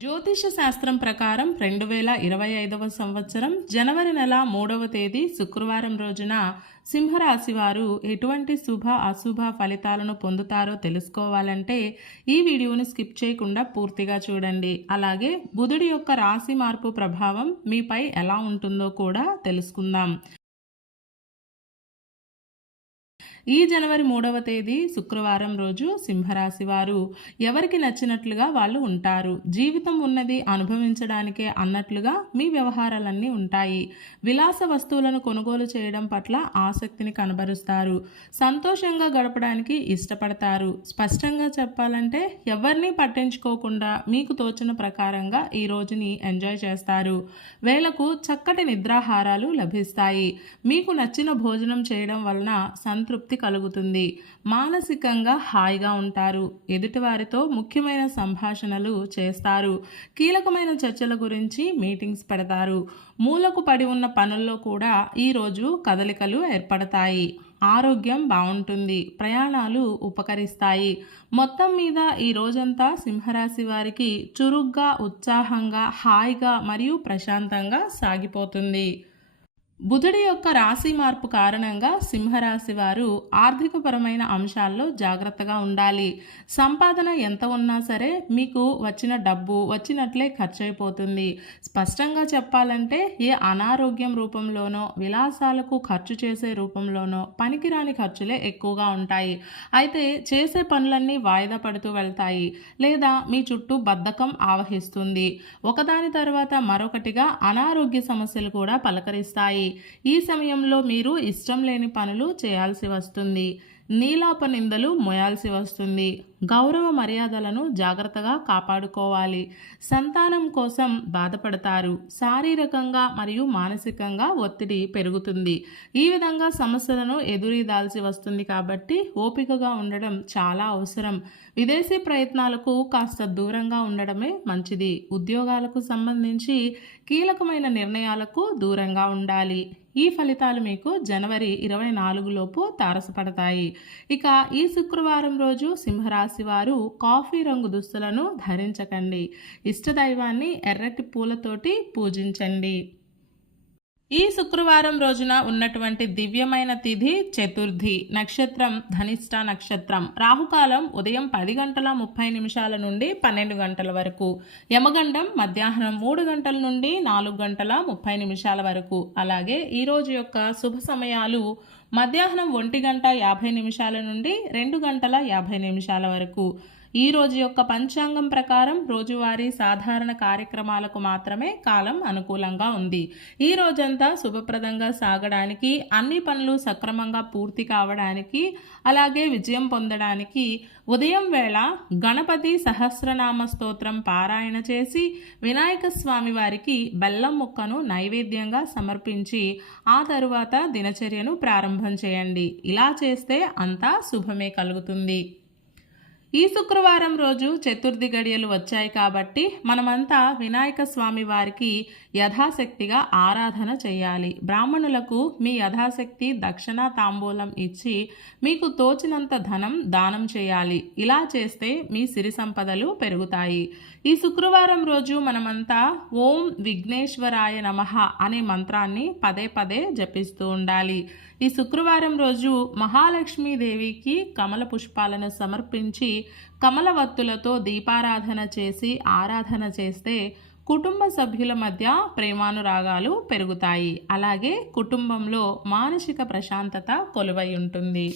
జ్యోతిష శాస్త్రం ప్రకారం రెండు వేల ఇరవై ఐదవ సంవత్సరం జనవరి నెల మూడవ తేదీ శుక్రవారం రోజున సింహరాశి వారు ఎటువంటి శుభ అశుభ ఫలితాలను పొందుతారో తెలుసుకోవాలంటే ఈ వీడియోను స్కిప్ చేయకుండా పూర్తిగా చూడండి. అలాగే బుధుడి యొక్క రాశి మార్పు ప్రభావం మీపై ఎలా ఉంటుందో కూడా తెలుసుకుందాం. ఈ జనవరి మూడవ తేదీ శుక్రవారం రోజు సింహరాశి వారు ఎవరికి నచ్చినట్లుగా వాళ్ళు ఉంటారు. జీవితం ఉన్నది అనుభవించడానికే అన్నట్లుగా మీ వ్యవహారాలన్నీ ఉంటాయి. విలాస వస్తువులను కొనుగోలు చేయడం పట్ల ఆసక్తిని కనబరుస్తారు. సంతోషంగా గడపడానికి ఇష్టపడతారు. స్పష్టంగా చెప్పాలంటే ఎవరిని పట్టించుకోకుండా మీకు తోచిన ప్రకారంగా ఈ రోజుని ఎంజాయ్ చేస్తారు. వేళకు చక్కటి నిద్రాహారాలు లభిస్తాయి. మీకు నచ్చిన భోజనం చేయడం వలన సంతృప్తి కలుగుతుంది. మానసికంగా హాయిగా ఉంటారు. ఎదుటివారితో ముఖ్యమైన సంభాషణలు చేస్తారు. కీలకమైన చర్చల గురించి మీటింగ్స్ పెడతారు. మూలకు పడి ఉన్న పనుల్లో కూడా ఈరోజు కదలికలు ఏర్పడతాయి. ఆరోగ్యం బాగుంటుంది. ప్రయాణాలు ఉపకరిస్తాయి. మొత్తం మీద ఈ రోజంతా సింహరాశి వారికి చురుగ్గా ఉత్సాహంగా హాయిగా మరియు ప్రశాంతంగా సాగిపోతుంది. బుధుడి యొక్క రాశి మార్పు కారణంగా సింహరాశి వారు ఆర్థికపరమైన అంశాల్లో జాగ్రత్తగా ఉండాలి. సంపాదన ఎంత ఉన్నా సరే మీకు వచ్చిన డబ్బు వచ్చినట్లే ఖర్చు అయిపోతుంది స్పష్టంగా చెప్పాలంటే ఏ అనారోగ్యం రూపంలోనో విలాసాలకు ఖర్చు చేసే రూపంలోనో పనికిరాని ఖర్చులే ఎక్కువగా ఉంటాయి. అయితే చేసే పనులన్నీ వాయిదా పడుతూ వెళ్తాయి లేదా మీ చుట్టూ బద్ధకం ఆవహిస్తుంది. ఒకదాని తర్వాత మరొకటిగా అనారోగ్య సమస్యలు కూడా పలకరిస్తాయి. ఈ సమయంలో మీరు ఇష్టం లేని పనులు చేయాల్సి వస్తుంది. నీలాప నిందలు మోయాల్సి వస్తుంది. గౌరవ మర్యాదలను జాగ్రత్తగా కాపాడుకోవాలి. సంతానం కోసం బాధపడతారు. శారీరకంగా మరియు మానసికంగా ఒత్తిడి పెరుగుతుంది. ఈ విధంగా సమస్యలను ఎదురీదాల్సి వస్తుంది కాబట్టి ఓపికగా ఉండడం చాలా అవసరం. విదేశీ ప్రయత్నాలకు కాస్త దూరంగా ఉండడమే మంచిది. ఉద్యోగాలకు సంబంధించి కీలకమైన నిర్ణయాలకు దూరంగా ఉండాలి. ఈ ఫలితాలు మీకు జనవరి ఇరవై నాలుగులోపు తారసపడతాయి. ఇక ఈ శుక్రవారం రోజు సింహరాశి వారు కాఫీ రంగు దుస్తులను ధరించకండి. ఇష్టదైవాన్ని ఎర్రటి పూలతోటి పూజించండి. ఈ శుక్రవారం రోజున ఉన్నటువంటి దివ్యమైన తిథి చతుర్థి నక్షత్రం ధనిష్ట నక్షత్రం. రాహుకాలం ఉదయం పది గంటల ముప్పై నిమిషాల నుండి పన్నెండు గంటల వరకు. యమగండం మధ్యాహ్నం మూడు గంటల నుండి నాలుగు గంటల ముప్పై నిమిషాల వరకు. అలాగే ఈరోజు యొక్క శుభ సమయాలు మధ్యాహ్నం ఒంటి గంట యాభై నిమిషాల నుండి రెండు గంటల యాభై నిమిషాల వరకు. ఈ రోజు యొక్క పంచాంగం ప్రకారం రోజువారీ సాధారణ కార్యక్రమాలకు మాత్రమే కాలం అనుకూలంగా ఉంది. ఈ రోజంతా శుభప్రదంగా సాగడానికి అన్ని పనులు సక్రమంగా పూర్తి కావడానికి అలాగే విజయం పొందడానికి ఉదయం వేళ గణపతి సహస్రనామ స్తోత్రం పారాయణ చేసి వినాయక స్వామి వారికి బెల్లం ముక్కను నైవేద్యంగా సమర్పించి ఆ తరువాత దినచర్యను ప్రారంభం చేయండి. ఇలా చేస్తే అంతా శుభమే కలుగుతుంది. ఈ శుక్రవారం రోజు చతుర్థి గడియలు వచ్చాయి కాబట్టి మనమంతా వినాయక స్వామి వారికి యథాశక్తిగా ఆరాధన చేయాలి. బ్రాహ్మణులకు మీ యథాశక్తి దక్షిణ తాంబూలం ఇచ్చి మీకు తోచినంత ధనం దానం చేయాలి. ఇలా చేస్తే మీ సిరి సంపదలు పెరుగుతాయి. ఈ శుక్రవారం రోజు మనమంతా ఓం విఘ్నేశ్వరాయ నమః అనే మంత్రాన్ని పదే పదే జపిస్తూ ఉండాలి. ఈ శుక్రవారం రోజు మహాలక్ష్మీదేవికి కమల పుష్పాలను సమర్పించి కమలవత్తులతో దీపారాధన చేసి ఆరాధన చేస్తే కుటుంబ సభ్యుల మధ్య ప్రేమానురాగాలు పెరుగుతాయి. అలాగే కుటుంబంలో మానసిక ప్రశాంతత కొలువై ఉంటుంది.